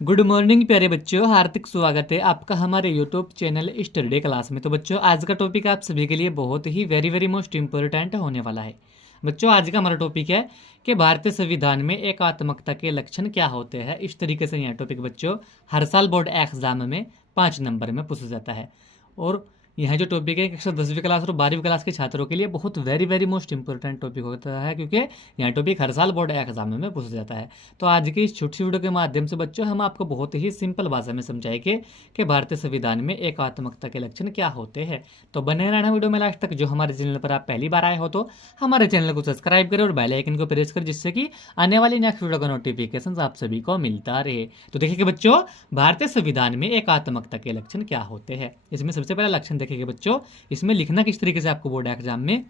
Good morning प्यारे बच्चों, हार्दिक स्वागत है आपका हमारे यूट्यूब चैनल स्टडी क्लास में। तो बच्चों, आज का टॉपिक आप सभी के लिए बहुत ही वेरी मोस्ट इंपॉर्टेंट होने वाला है। बच्चों, आज का हमारा टॉपिक है कि भारतीय संविधान में एकात्मकता के लक्षण क्या होते हैं। इस तरीके से यह टॉपिक बच्चों हर साल बोर्ड एग्जाम में 5 नंबर में पूछा जाता है। और यह जो टॉपिक है 10वीं क्लास और 12वीं क्लास के छात्रों के लिए बहुत वेरी मोस्ट इंपॉर्टेंट टॉपिक होता है, क्योंकि यह टॉपिक हर साल बोर्ड एग्जाम में पूछा जाता है। तो आज की इस छोटी वीडियो के माध्यम से बच्चों हम आपको बहुत ही सिंपल भाषा में समझाएंगे कि भारतीय संविधान में एकात्मकता के लक्षण क्या होते हैं। तो बने रहना वीडियो में लास्ट तक। जो हमारे चैनल पर आप पहली बार आए हो तो हमारे चैनल को सब्सक्राइब करें और बेल आइकन को प्रेस करें, जिससे कि आने वाली नेक्स्ट वीडियो का नोटिफिकेशन आप सभी को मिलता रहे। तो देखिए बच्चों, भारतीय संविधान में एकात्मकता के लक्षण क्या होते हैं। इसमें सबसे पहला लक्षण देखिए बच्चों, इसमें लिखना किस तरीके से आपको बोर्ड एग्जाम में,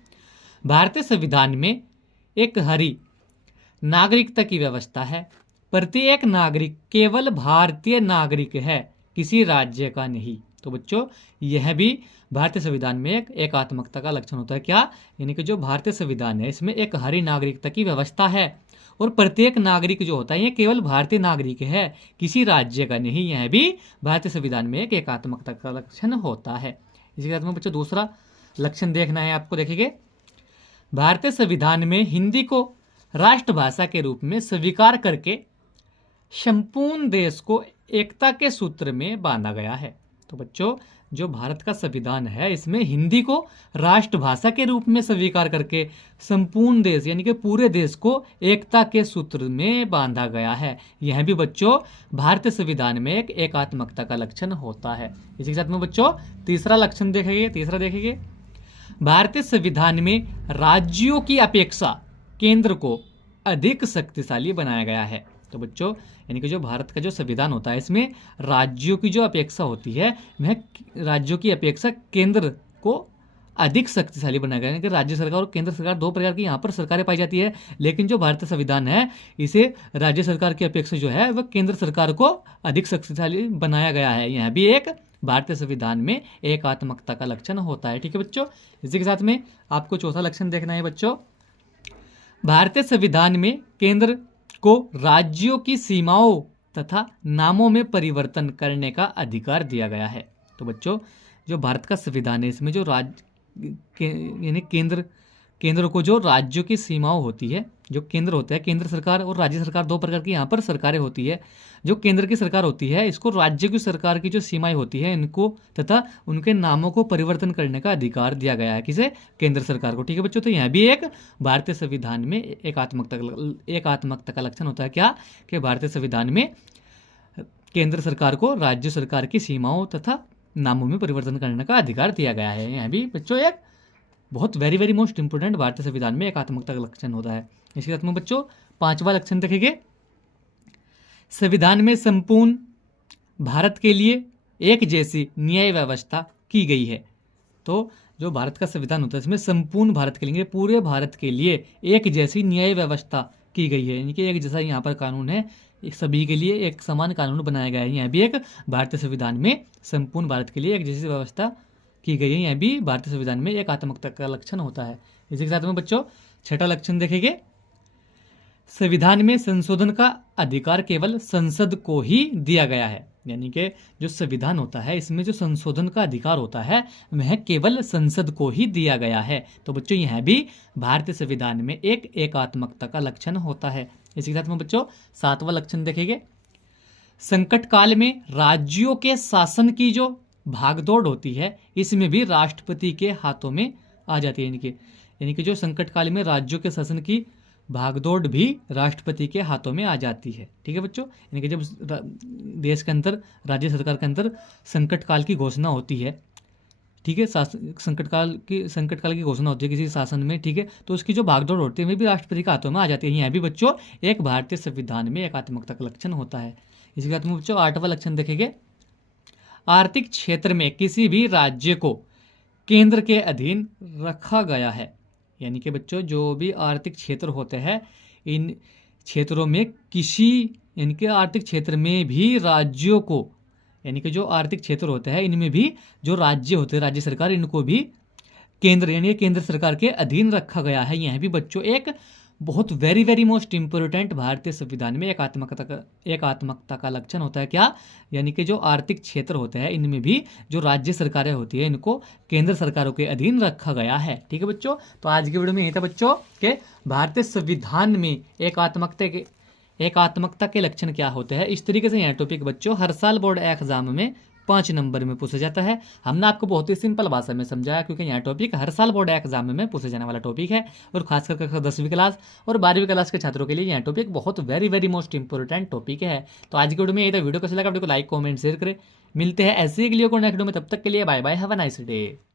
भारतीय संविधान में एक हरी नागरिकता की व्यवस्था है। प्रत्येक नागरिक केवल भारतीय नागरिक है, किसी राज्य का नहीं। तो बच्चों, यह भी भारतीय संविधान में एक एकात्मकता का लक्षण होता है। क्या? यानी कि जो भारतीय संविधान है इसमें एक हरी नागरिकता की व्यवस्था है और प्रत्येक नागरिक जो होता है ये केवल भारतीय नागरिक है, किसी राज्य का नहीं। यह भी भारतीय संविधान में एक एकात्मकता का लक्षण होता है। इसी के साथ में बच्चों दूसरा लक्षण देखना है आपको। देखिए, भारतीय संविधान में हिंदी को राष्ट्रभाषा के रूप में स्वीकार करके संपूर्ण देश को एकता के सूत्र में बांधा गया है। तो बच्चों, जो भारत का संविधान है इसमें हिंदी को राष्ट्रभाषा के रूप में स्वीकार करके संपूर्ण देश यानी कि पूरे देश को एकता के सूत्र में बांधा गया है। यह भी बच्चों भारतीय संविधान में एक एकात्मकता का लक्षण होता है। इसी के साथ में बच्चों तीसरा लक्षण देखेंगे, भारतीय संविधान में राज्यों की अपेक्षा केंद्र को अधिक शक्तिशाली बनाया गया है। तो बच्चों, यानी कि जो भारत का जो संविधान होता है इसमें राज्यों की जो अपेक्षा होती है वह राज्यों की अपेक्षा केंद्र को अधिक शक्तिशाली बनाया गया है। कि राज्य सरकार और केंद्र सरकार दो प्रकार की यहाँ पर सरकारें पाई जाती है, लेकिन जो भारतीय संविधान है इसे राज्य सरकार की अपेक्षा जो है वह केंद्र सरकार को अधिक शक्तिशाली बनाया गया है। यह भी एक भारतीय संविधान में एकात्मकता का लक्षण होता है। ठीक है बच्चों, इसी के साथ में आपको चौथा लक्षण देखना है बच्चों, भारतीय संविधान में केंद्र को राज्यों की सीमाओं तथा नामों में परिवर्तन करने का अधिकार दिया गया है। तो बच्चों, जो भारत का संविधान है इसमें जो यानी केंद्र को जो राज्यों की सीमाओं होती है, जो केंद्र होता है, केंद्र सरकार और राज्य सरकार दो प्रकार की यहाँ पर सरकारें होती है। जो केंद्र की सरकार होती है इसको राज्य की सरकार की जो सीमाएं होती है इनको तथा उनके नामों को परिवर्तन करने का अधिकार दिया गया है। किसे? केंद्र सरकार को। ठीक है बच्चों, तो यह भी एक भारतीय संविधान में एकात्मकता का लक्षण होता है। क्या? कि भारतीय संविधान में केंद्र सरकार को राज्य सरकार की सीमाओं तथा नामों में परिवर्तन करने का अधिकार दिया गया है। यह भी बच्चों एक बहुत वेरी मोस्ट इंपोर्टेंट भारतीय संविधान में एकात्मकता का लक्षण होता है। इसके साथ में बच्चों पांचवा लक्षण देखेंगे, संविधान में संपूर्ण भारत के लिए एक जैसी न्याय व्यवस्था की गई है। तो जो भारत का संविधान होता है इसमें संपूर्ण भारत के लिए, पूरे भारत के लिए एक जैसी न्याय व्यवस्था की गई है। यानी कि एक जैसा यहाँ पर कानून है, सभी के लिए एक समान कानून बनाया गया है। यह भी एक भारतीय संविधान में संपूर्ण भारत के लिए एक जैसी व्यवस्था की गई है। यह भी भारतीय संविधान में एकात्मकता का लक्षण होता है। इसी के साथ में बच्चों छठा लक्षण देखेंगे, संविधान में संशोधन का अधिकार केवल संसद को ही दिया गया है। यानी कि जो संविधान होता है इसमें जो संशोधन का अधिकार होता है वह केवल संसद को ही दिया गया है। तो बच्चों यह भी भारतीय संविधान में एक एकात्मकता का लक्षण होता है। इसी के साथ में बच्चों सातवां लक्षण देखेंगे, संकट काल में राज्यों के शासन की जो भागदौड़ होती है इसमें भी राष्ट्रपति के हाथों में आ जाती है। यानी कि जो संकट काल में राज्यों के शासन की भागदौड़ भी राष्ट्रपति के हाथों में आ जाती है। ठीक है बच्चों, यानी कि जब देश के अंदर राज्य सरकार के अंदर संकट काल की घोषणा होती है, ठीक है, संकट काल की घोषणा होती है किसी शासन में, ठीक है, तो उसकी जो भागदौड़ होती है वे भी राष्ट्रपति के हाथों में आ जाती है। यह भी बच्चों एक भारतीय संविधान में एकात्मकता का लक्षण होता है। इसी के साथ में बच्चों आठवां लक्षण देखेंगे, आर्थिक क्षेत्र में किसी भी राज्य को केंद्र के अधीन रखा गया है। यानी कि बच्चों जो भी आर्थिक क्षेत्र होते हैं इन क्षेत्रों में यानी कि आर्थिक क्षेत्र में भी राज्यों को, यानी कि जो आर्थिक क्षेत्र होते हैं इनमें भी जो राज्य होते हैं, राज्य सरकार, इनको भी केंद्र यानी केंद्र सरकार के अधीन रखा गया है। यह भी बच्चों एक बहुत वेरी वेरी मोस्ट इंपोर्टेंट भारतीय संविधान में एकात्मकता का लक्षण होता है क्या, यानी कि जो आर्थिक क्षेत्र होते हैं इनमें भी जो राज्य सरकारें होती है इनको केंद्र सरकारों के अधीन रखा गया है। ठीक है बच्चों, तो आज की वीडियो में यही था बच्चों कि भारतीय संविधान में एकात्मकता के लक्षण क्या होते हैं। इस तरीके से यह टॉपिक बच्चों हर साल बोर्ड एग्जाम में 5 नंबर में पूछा जाता है। हमने आपको बहुत ही सिंपल भाषा में समझाया क्योंकि यह टॉपिक हर साल बोर्ड एग्जाम में पूछे जाने वाला टॉपिक है और खासकर 10वीं क्लास और 12वीं क्लास के छात्रों के लिए यह टॉपिक बहुत very very most important topic है। तो आज की वीडियो में यही था। वीडियो कैसा लगा वीडियो को लाइक कमेंट शेयर करें। मिलते हैं ऐसे ही वीडियो को नेक्स्ट वीडियो में, तब तक के लिए bye bye, have a nice day.